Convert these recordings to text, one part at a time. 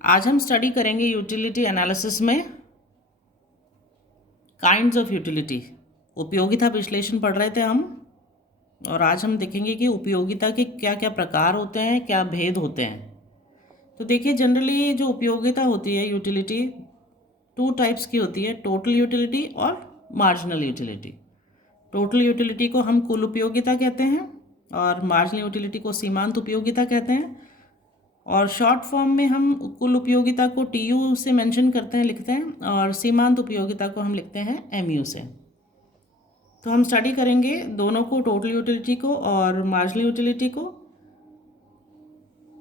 आज हम स्टडी करेंगे यूटिलिटी एनालिसिस में काइंड्स ऑफ यूटिलिटी। उपयोगिता विश्लेषण पढ़ रहे थे हम, और आज हम देखेंगे कि उपयोगिता के क्या क्या प्रकार होते हैं, क्या भेद होते हैं। तो देखिए, जनरली जो उपयोगिता होती है यूटिलिटी, टू टाइप्स की होती है, टोटल यूटिलिटी और मार्जिनल यूटिलिटी। टोटल यूटिलिटी को हम कुल उपयोगिता कहते हैं और मार्जिनल यूटिलिटी को सीमांत उपयोगिता कहते हैं। और शॉर्ट फॉर्म में हम कुल उपयोगिता को टीयू से मेंशन करते हैं, लिखते हैं, और सीमांत उपयोगिता को हम लिखते हैं एमयू से। तो हम स्टडी करेंगे दोनों को, टोटल यूटिलिटी को और मार्जिनल यूटिलिटी को।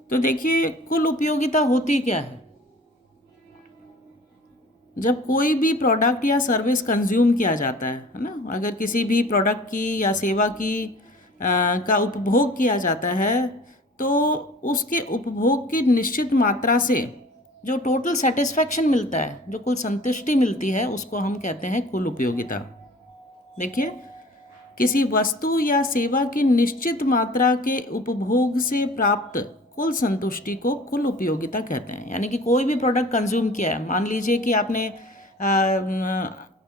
तो देखिए, कुल उपयोगिता होती क्या है। जब कोई भी प्रोडक्ट या सर्विस कंज्यूम किया जाता है ना, अगर किसी भी प्रोडक्ट की या सेवा की का उपभोग किया जाता है, तो उसके उपभोग की निश्चित मात्रा से जो टोटल सेटिस्फैक्शन मिलता है, जो कुल संतुष्टि मिलती है, उसको हम कहते हैं कुल उपयोगिता। देखिए, किसी वस्तु या सेवा की निश्चित मात्रा के उपभोग से प्राप्त कुल संतुष्टि को कुल उपयोगिता कहते हैं। यानी कि कोई भी प्रोडक्ट कंज्यूम किया है, मान लीजिए कि आपने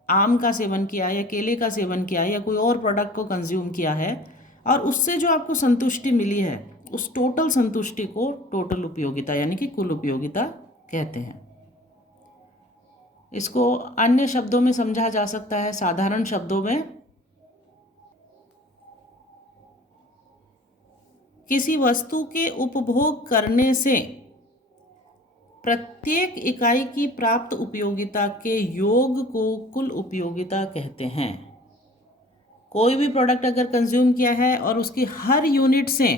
आम का सेवन किया या केले का सेवन किया या कोई और प्रोडक्ट को कंज्यूम किया है, और उससे जो आपको संतुष्टि मिली है, उस टोटल संतुष्टि को टोटल उपयोगिता यानी कि कुल उपयोगिता कहते हैं। इसको अन्य शब्दों में समझा जा सकता है, साधारण शब्दों में, किसी वस्तु के उपभोग करने से प्रत्येक इकाई की प्राप्त उपयोगिता के योग को कुल उपयोगिता कहते हैं। कोई भी प्रोडक्ट अगर कंज्यूम किया है और उसकी हर यूनिट से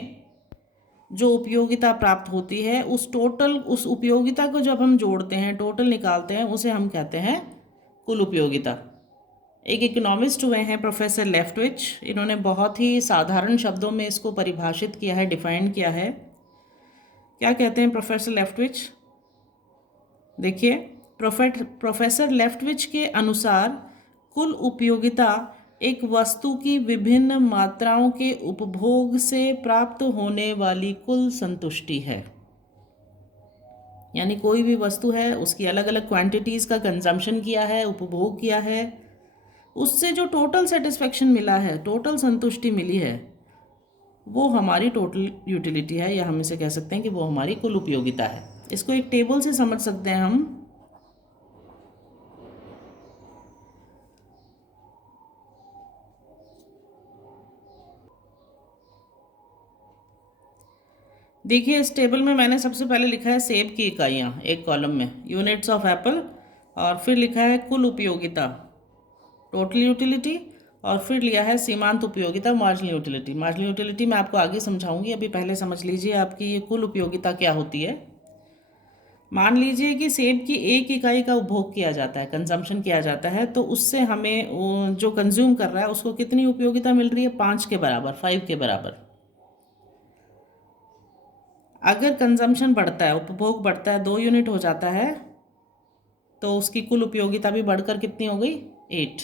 जो उपयोगिता प्राप्त होती है, उस उपयोगिता को जब हम जोड़ते हैं, टोटल निकालते हैं, उसे हम कहते हैं कुल उपयोगिता। एक इकोनॉमिस्ट हुए हैं प्रोफेसर लेफ्टविच, इन्होंने बहुत ही साधारण शब्दों में इसको परिभाषित किया है, डिफाइन किया है। क्या कहते हैं प्रोफेसर लेफ्टविच? देखिए, प्रोफेसर लेफ्टविच के अनुसार कुल उपयोगिता एक वस्तु की विभिन्न मात्राओं के उपभोग से प्राप्त होने वाली कुल संतुष्टि है। यानी कोई भी वस्तु है, उसकी अलग अलग क्वांटिटीज़ का कंजम्पशन किया है, उपभोग किया है, उससे जो टोटल सेटिस्फेक्शन मिला है, टोटल संतुष्टि मिली है, वो हमारी टोटल यूटिलिटी है, या हम इसे कह सकते हैं कि वो हमारी कुल उपयोगिता है। इसको एक टेबल से समझ सकते हैं हम। देखिए, इस टेबल में मैंने सबसे पहले लिखा है सेब की इकाइयाँ, एक कॉलम में यूनिट्स ऑफ एप्पल, और फिर लिखा है कुल उपयोगिता, टोटल यूटिलिटी, और फिर लिया है सीमांत उपयोगिता, मार्जिनल यूटिलिटी। मार्जिनल यूटिलिटी मैं आपको आगे समझाऊंगी, अभी पहले समझ लीजिए आपकी ये कुल उपयोगिता क्या होती है। मान लीजिए कि सेब की एक इकाई का उपभोग किया जाता है, कंजम्पशन किया जाता है, तो उससे हमें जो कंज्यूम कर रहा है उसको कितनी उपयोगिता मिल रही है? 5 के बराबर, 5 के बराबर। अगर कंजम्पशन बढ़ता है, उपभोग बढ़ता है, 2 यूनिट हो जाता है, तो उसकी कुल उपयोगिता भी बढ़कर कितनी हो गई? 8।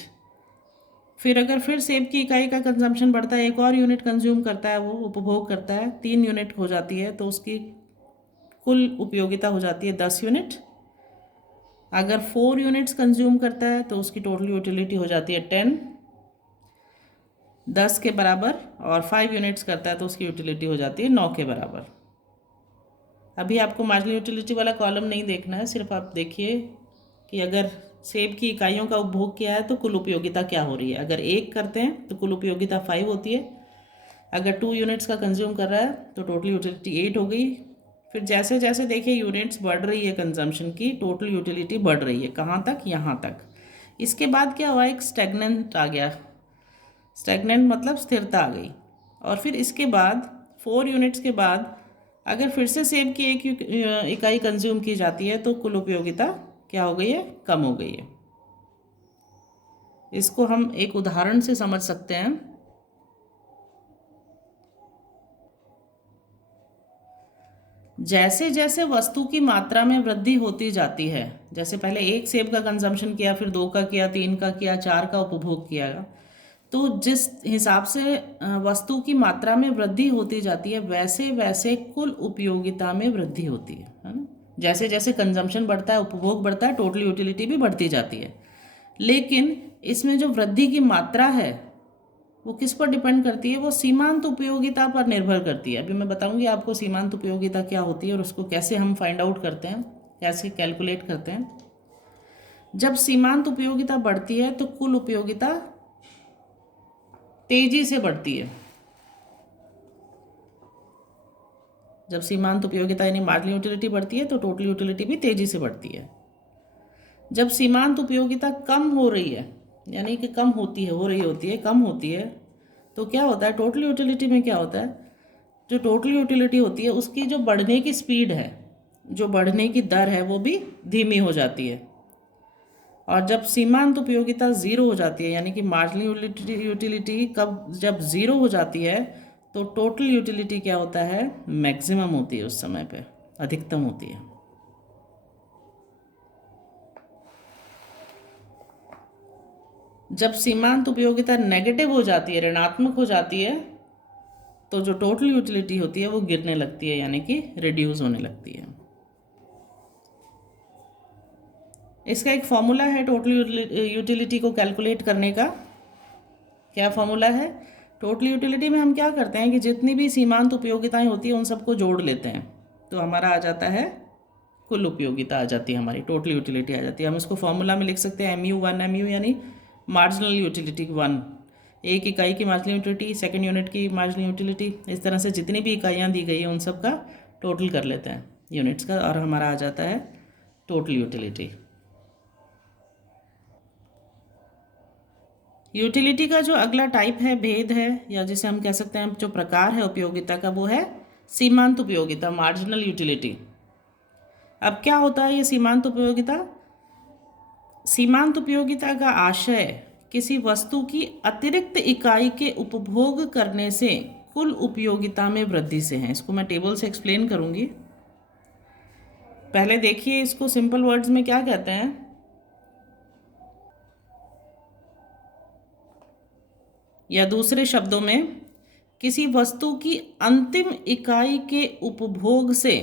फिर अगर फिर सेब की इकाई का कंजम्पशन बढ़ता है, एक और यूनिट कंज्यूम करता है, वो उपभोग करता है, 3 यूनिट हो जाती है, तो उसकी कुल उपयोगिता हो जाती है 10 यूनिट। अगर 4 यूनिट्स कंज्यूम करता है तो उसकी टोटल यूटिलिटी हो जाती है 10, 10 के बराबर, और 5 यूनिट्स करता है तो उसकी यूटिलिटी हो जाती है 9 के बराबर। अभी आपको मार्जिनल यूटिलिटी वाला कॉलम नहीं देखना है, सिर्फ आप देखिए कि अगर सेब की इकाइयों का उपभोग किया है तो कुल उपयोगिता क्या हो रही है। अगर 1 करते हैं तो कुल उपयोगिता 5 होती है। अगर 2 यूनिट्स का कंज्यूम कर रहा है तो टोटल यूटिलिटी 8 हो गई। फिर जैसे जैसे देखिए यूनिट्स बढ़ रही है कंजम्पशन की, टोटल यूटिलिटी बढ़ रही है, कहाँ तक? यहाँ तक। इसके बाद क्या हुआ? एक स्टेगनेंट आ गया। स्टेगनेंट मतलब स्थिरता आ गई। और फिर इसके बाद 4 यूनिट्स के बाद अगर फिर से सेब की एक इकाई कंज्यूम की जाती है तो कुल उपयोगिता क्या हो गई है? कम हो गई है। इसको हम एक उदाहरण से समझ सकते हैं। जैसे जैसे वस्तु की मात्रा में वृद्धि होती जाती है, जैसे पहले 1 सेब का कंजम्पशन किया, फिर 2 का किया, 3 का किया, 4 का उपभोग किया, तो जिस हिसाब से वस्तु की मात्रा में वृद्धि होती जाती है, वैसे वैसे कुल उपयोगिता में वृद्धि होती है ना। जैसे जैसे कंजम्पशन बढ़ता है, उपभोग बढ़ता है, टोटल यूटिलिटी भी बढ़ती जाती है। लेकिन इसमें जो वृद्धि की मात्रा है वो किस पर डिपेंड करती है? वो सीमांत उपयोगिता पर निर्भर करती है। अभी मैं बताऊंगी आपको सीमांत उपयोगिता क्या होती है और उसको कैसे हम फाइंड आउट करते हैं, कैसे कैलकुलेट करते हैं। जब सीमांत उपयोगिता बढ़ती है तो कुल उपयोगिता तेजी से बढ़ती है। जब सीमांत उपयोगिता यानी मार्जिनल यूटिलिटी बढ़ती है तो टोटल यूटिलिटी भी तेजी से बढ़ती है। जब सीमांत उपयोगिता कम हो रही है, यानी कि कम होती है, हो रही होती है, कम होती है, तो क्या होता है टोटल यूटिलिटी में? क्या होता है, जो टोटल यूटिलिटी होती है उसकी जो बढ़ने की स्पीड है, जो बढ़ने की दर है, वो भी धीमी हो जाती है। और जब सीमांत उपयोगिता ज़ीरो हो जाती है, यानी कि मार्जिनल यूटिलिटी कब जब ज़ीरो हो जाती है तो टोटल यूटिलिटी क्या होता है? मैक्सिमम होती है, उस समय पे अधिकतम होती है। जब सीमांत उपयोगिता नेगेटिव हो जाती है, ऋणात्मक हो जाती है, तो जो टोटल यूटिलिटी होती है वो गिरने लगती है, यानी कि रिड्यूस होने लगती है। इसका एक फॉर्मूला है टोटल यूटिलिटी को कैलकुलेट करने का। क्या फॉर्मूला है? टोटल यूटिलिटी में हम क्या करते हैं कि जितनी भी सीमांत उपयोगिताएं होती हैं उन सबको जोड़ लेते हैं, तो हमारा आ जाता है कुल उपयोगिता, आ जाती है हमारी टोटल यूटिलिटी आ जाती है। हम इसको फॉर्मूला में लिख सकते हैं MU1 यानी मार्जिनल यूटिलिटी 1, एक इकाई की मार्जिनल यूटिलिटी, सेकेंड यूनिट की मार्जिनल यूटिलिटी, इस तरह से जितनी भी इकाइयाँ दी गई हैं उन सब का टोटल कर लेते हैं यूनिट्स का, और हमारा आ जाता है टोटल यूटिलिटी। यूटिलिटी का जो अगला टाइप है, भेद है, या जिसे हम कह सकते हैं जो प्रकार है उपयोगिता का, वो है सीमांत उपयोगिता, मार्जिनल यूटिलिटी। अब क्या होता है ये सीमांत उपयोगिता? सीमांत उपयोगिता का आशय किसी वस्तु की अतिरिक्त इकाई के उपभोग करने से कुल उपयोगिता में वृद्धि से है। इसको मैं टेबल से एक्सप्लेन करूंगी। पहले देखिए इसको सिंपल वर्ड्स में क्या कहते हैं। या दूसरे शब्दों में, किसी वस्तु की अंतिम इकाई के उपभोग से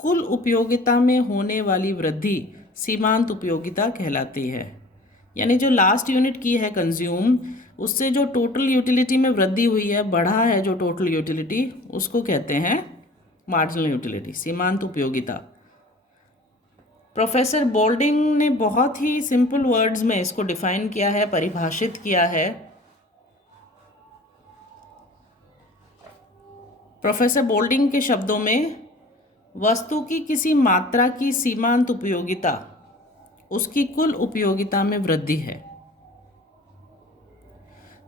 कुल उपयोगिता में होने वाली वृद्धि सीमांत उपयोगिता कहलाती है। यानी जो लास्ट यूनिट की है कंज्यूम, उससे जो टोटल यूटिलिटी में वृद्धि हुई है, बढ़ा है जो टोटल यूटिलिटी, उसको कहते हैं मार्जिनल यूटिलिटी, सीमांत उपयोगिता। प्रोफेसर बोल्डिंग ने बहुत ही सिंपल वर्ड्स में इसको डिफाइन किया है, परिभाषित किया है। प्रोफेसर बोल्डिंग के शब्दों में, वस्तु की किसी मात्रा की सीमांत उपयोगिता उसकी कुल उपयोगिता में वृद्धि है,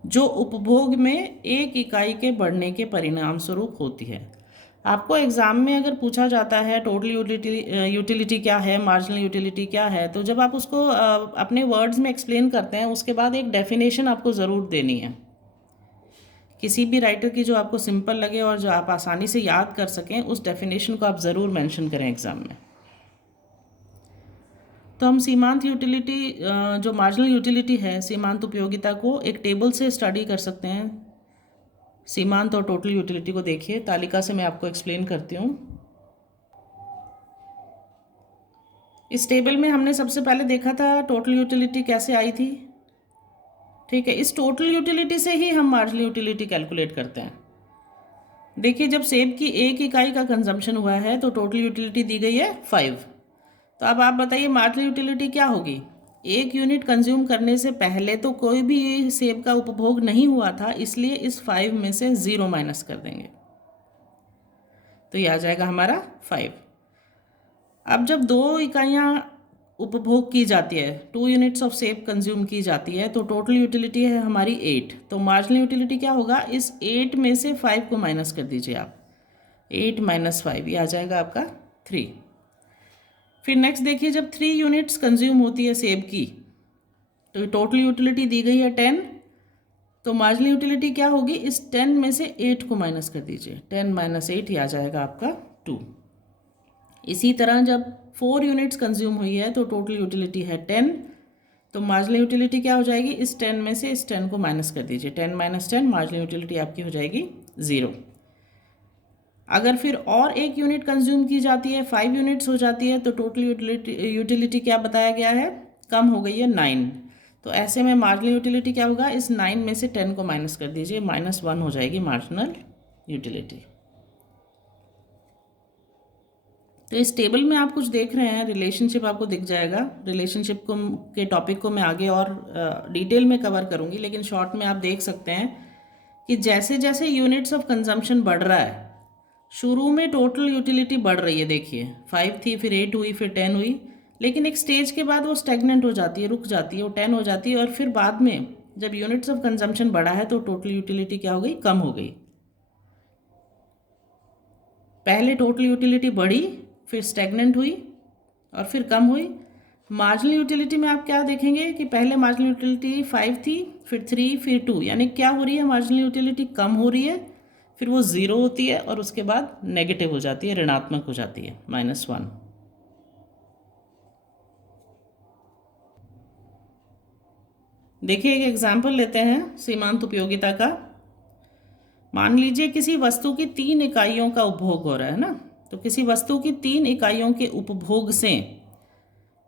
जो उपभोग में एक इकाई के बढ़ने के परिणाम स्वरूप होती है। आपको एग्जाम में अगर पूछा जाता है टोटल यूटिलिटी क्या है, मार्जिनल यूटिलिटी क्या है, तो जब आप उसको अपने वर्ड्स में एक्सप्लेन करते हैं उसके बाद एक डेफिनेशन आपको ज़रूर देनी है, किसी भी राइटर की जो आपको सिंपल लगे और जो आप आसानी से याद कर सकें, उस डेफिनेशन को आप ज़रूर मेंशन करें एग्ज़ाम में। तो हम सीमांत यूटिलिटी, जो मार्जिनल यूटिलिटी है, सीमांत उपयोगिता को एक टेबल से स्टडी कर सकते हैं। सीमांत और टोटल यूटिलिटी को देखिए, तालिका से मैं आपको एक्सप्लेन करती हूँ। इस टेबल में हमने सबसे पहले देखा था टोटल यूटिलिटी कैसे आई थी। ठीक है, इस टोटल यूटिलिटी से ही हम मार्जिनल यूटिलिटी कैलकुलेट करते हैं। देखिए, जब सेब की एक इकाई का कंजम्पशन हुआ है तो टोटल यूटिलिटी दी गई है 5। तो अब आप बताइए मार्जिनल यूटिलिटी क्या होगी? एक यूनिट कंज्यूम करने से पहले तो कोई भी सेब का उपभोग नहीं हुआ था, इसलिए इस 5 में से 0 माइनस कर देंगे, तो ये आ जाएगा हमारा 5। अब जब 2 इकाइयाँ उपभोग की जाती है, 2 यूनिट्स ऑफ सेब कंज्यूम की जाती है, तो टोटल यूटिलिटी है हमारी 8। तो मार्जिनल यूटिलिटी क्या होगा? इस 8 में से 5 को माइनस कर दीजिए आप, 8 माइनस 5, ये आ जाएगा आपका 3। फिर नेक्स्ट देखिए, जब 3 यूनिट्स कंज्यूम होती है सेब की, तो टोटल यूटिलिटी दी गई है 10। तो मार्जिनल यूटिलिटी क्या होगी? इस 10 में से 8 को माइनस कर दीजिए, 10 माइनस 8, ये आ जाएगा आपका 2। इसी तरह जब 4 यूनिट्स कंज्यूम हुई है तो टोटल यूटिलिटी है 10। तो मार्जिनल यूटिलिटी क्या हो जाएगी? इस 10 में से इस 10 को माइनस कर दीजिए, 10 माइनस 10, मार्जिनल यूटिलिटी आपकी हो जाएगी 0। अगर फिर और एक यूनिट कंज्यूम की जाती है, 5 यूनिट्स हो जाती है, तो टोटल यूटिलिटी क्या बताया गया है, कम हो गई है 9। तो ऐसे में मार्जिनल यूटिलिटी क्या होगा, इस 9 में से 10 को माइनस कर दीजिए, -1 हो जाएगी मार्जिनल यूटिलिटी। तो इस टेबल में आप कुछ देख रहे हैं, रिलेशनशिप आपको दिख जाएगा। रिलेशनशिप को के टॉपिक को मैं आगे और डिटेल में कवर करूँगी, लेकिन शॉर्ट में आप देख सकते हैं कि जैसे जैसे यूनिट्स ऑफ कंजम्पशन बढ़ रहा है, शुरू में टोटल यूटिलिटी बढ़ रही है, देखिए 5 थी, फिर 8 हुई, फिर 10 हुई, लेकिन एक स्टेज के बाद वो स्टेगनेंट हो जाती है, रुक जाती है, वो 10 हो जाती है, और फिर बाद में जब यूनिट्स ऑफ कंजम्पशन बढ़ा है तो टोटल यूटिलिटी क्या हो गई, कम हो गई। पहले टोटल यूटिलिटी बढ़ी, फिर स्टेगनेंट हुई और फिर कम हुई। मार्जिनल यूटिलिटी में आप क्या देखेंगे कि पहले मार्जिनल यूटिलिटी 5 थी, फिर 3, फिर 2, यानी क्या हो रही है, मार्जिनल यूटिलिटी कम हो रही है, फिर वो 0 होती है और उसके बाद नेगेटिव हो जाती है, ऋणात्मक हो जाती है, -1। देखिए एक एग्जाम्पल लेते हैं सीमांत उपयोगिता का। मान लीजिए किसी वस्तु की 3 इकाइयों का उपभोग हो रहा है ना, तो किसी वस्तु की 3 इकाइयों के उपभोग से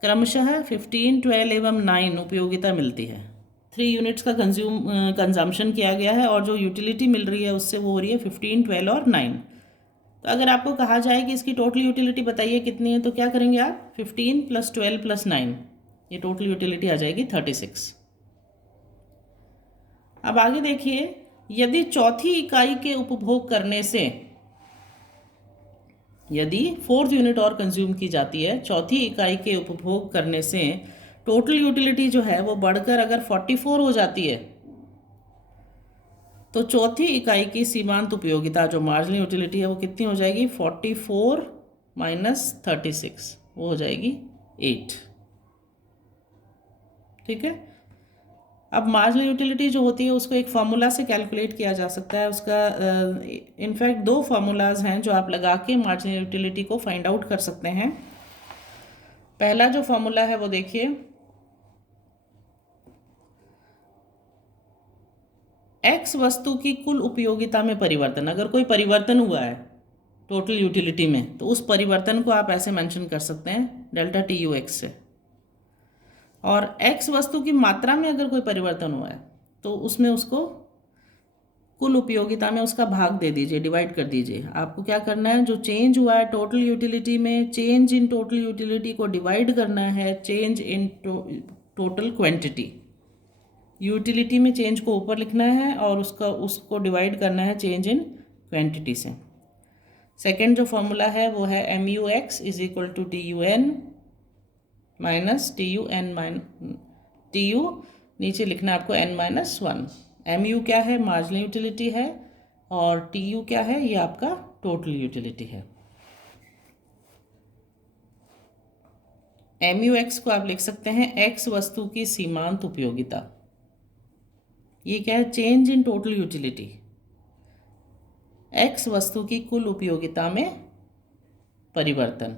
क्रमशः 15, 12 एवं 9 उपयोगिता मिलती है। 3 यूनिट्स का कंजम्पशन किया गया है और जो यूटिलिटी मिल रही है उससे वो हो रही है 15, 12 और 9। तो अगर आपको कहा जाए कि इसकी टोटल यूटिलिटी बताइए कितनी है, तो क्या करेंगे आप, 15 + 12 + 9, ये टोटल यूटिलिटी आ जाएगी 36। अब आगे देखिए, यदि चौथी इकाई के उपभोग करने से, यदि 4th यूनिट और कंज्यूम की जाती है, चौथी इकाई के उपभोग करने से टोटल यूटिलिटी जो है वो बढ़कर अगर 44 हो जाती है, तो चौथी इकाई की सीमांत उपयोगिता जो मार्जिनल यूटिलिटी है वो कितनी हो जाएगी, 44 - 36, वो हो जाएगी 8। ठीक है। अब मार्जिनल यूटिलिटी जो होती है उसको एक फार्मूला से कैलकुलेट किया जा सकता है। उसका इनफैक्ट 2 फार्मूलाज हैं जो आप लगा के मार्जिनल यूटिलिटी को फाइंड आउट कर सकते हैं। पहला जो फार्मूला है वो देखिए, एक्स वस्तु की कुल उपयोगिता में परिवर्तन, अगर कोई परिवर्तन हुआ है टोटल यूटिलिटी में, तो उस परिवर्तन को आप ऐसे मेंशन कर सकते हैं, डेल्टा टी यू एक्स से। और एक्स वस्तु की मात्रा में अगर कोई परिवर्तन हुआ है तो उसमें उसको कुल उपयोगिता में उसका भाग दे दीजिए, डिवाइड कर दीजिए। आपको क्या करना है, जो चेंज हुआ है टोटल यूटिलिटी में, चेंज इन टोटल यूटिलिटी को डिवाइड करना है change in total quantity. Utility में चेंज को ऊपर लिखना है और उसको डिवाइड करना है चेंज इन क्वांटिटी से। सेकेंड जो फॉर्मूला है वो है MUX = TUN - TUN TU नीचे लिखना है आपको n-1। MU क्या है, मार्जिनल यूटिलिटी है, और TU क्या है, ये आपका टोटल यूटिलिटी है। MUX को आप लिख सकते हैं X वस्तु की सीमांत उपयोगिता। ये क्या है, change in total utility, X वस्तु की कुल उपयोगिता में परिवर्तन।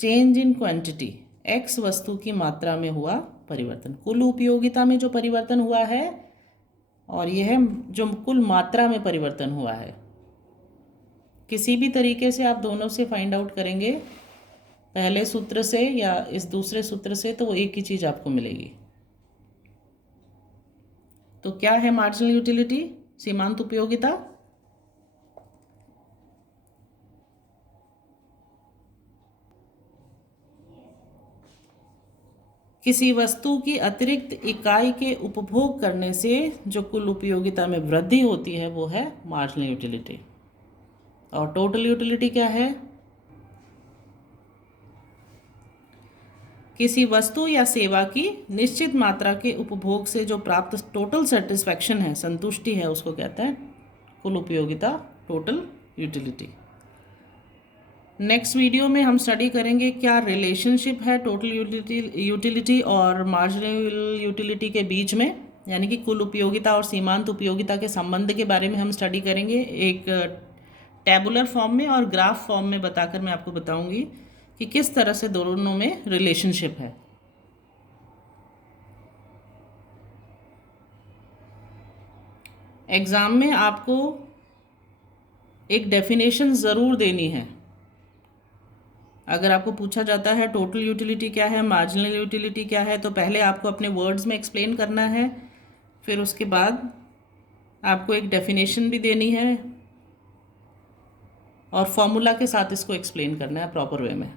चेंज इन क्वांटिटी, X वस्तु की मात्रा में हुआ परिवर्तन, कुल उपयोगिता में जो परिवर्तन हुआ है, और यह है जो कुल मात्रा में परिवर्तन हुआ है। किसी भी तरीके से आप दोनों से फाइंड आउट करेंगे, पहले सूत्र से या इस दूसरे सूत्र से, तो वो एक ही चीज़ आपको मिलेगी। तो क्या है मार्जिनल यूटिलिटी, सीमांत उपयोगिता, किसी वस्तु की अतिरिक्त इकाई के उपभोग करने से जो कुल उपयोगिता में वृद्धि होती है वो है मार्जिनल यूटिलिटी। और टोटल यूटिलिटी क्या है, किसी वस्तु या सेवा की निश्चित मात्रा के उपभोग से जो प्राप्त टोटल सेटिस्फैक्शन है, संतुष्टि है, उसको कहते हैं कुल उपयोगिता, टोटल यूटिलिटी। नेक्स्ट वीडियो में हम स्टडी करेंगे क्या रिलेशनशिप है टोटल यूटिलिटी और मार्जिनल यूटिलिटी के बीच में, यानी कि कुल उपयोगिता और सीमांत उपयोगिता के संबंध के बारे में हम स्टडी करेंगे। एक टैबुलर फॉर्म में और ग्राफ फॉर्म में बताकर मैं आपको बताऊंगी कि किस तरह से दोनों में रिलेशनशिप है। एग्ज़ाम में आपको एक डेफिनेशन ज़रूर देनी है। अगर आपको पूछा जाता है टोटल यूटिलिटी क्या है, मार्जिनल यूटिलिटी क्या है, तो पहले आपको अपने वर्ड्स में एक्सप्लेन करना है, फिर उसके बाद आपको एक डेफिनेशन भी देनी है और फॉर्मूला के साथ इसको एक्सप्लेन करना है प्रॉपर वे में।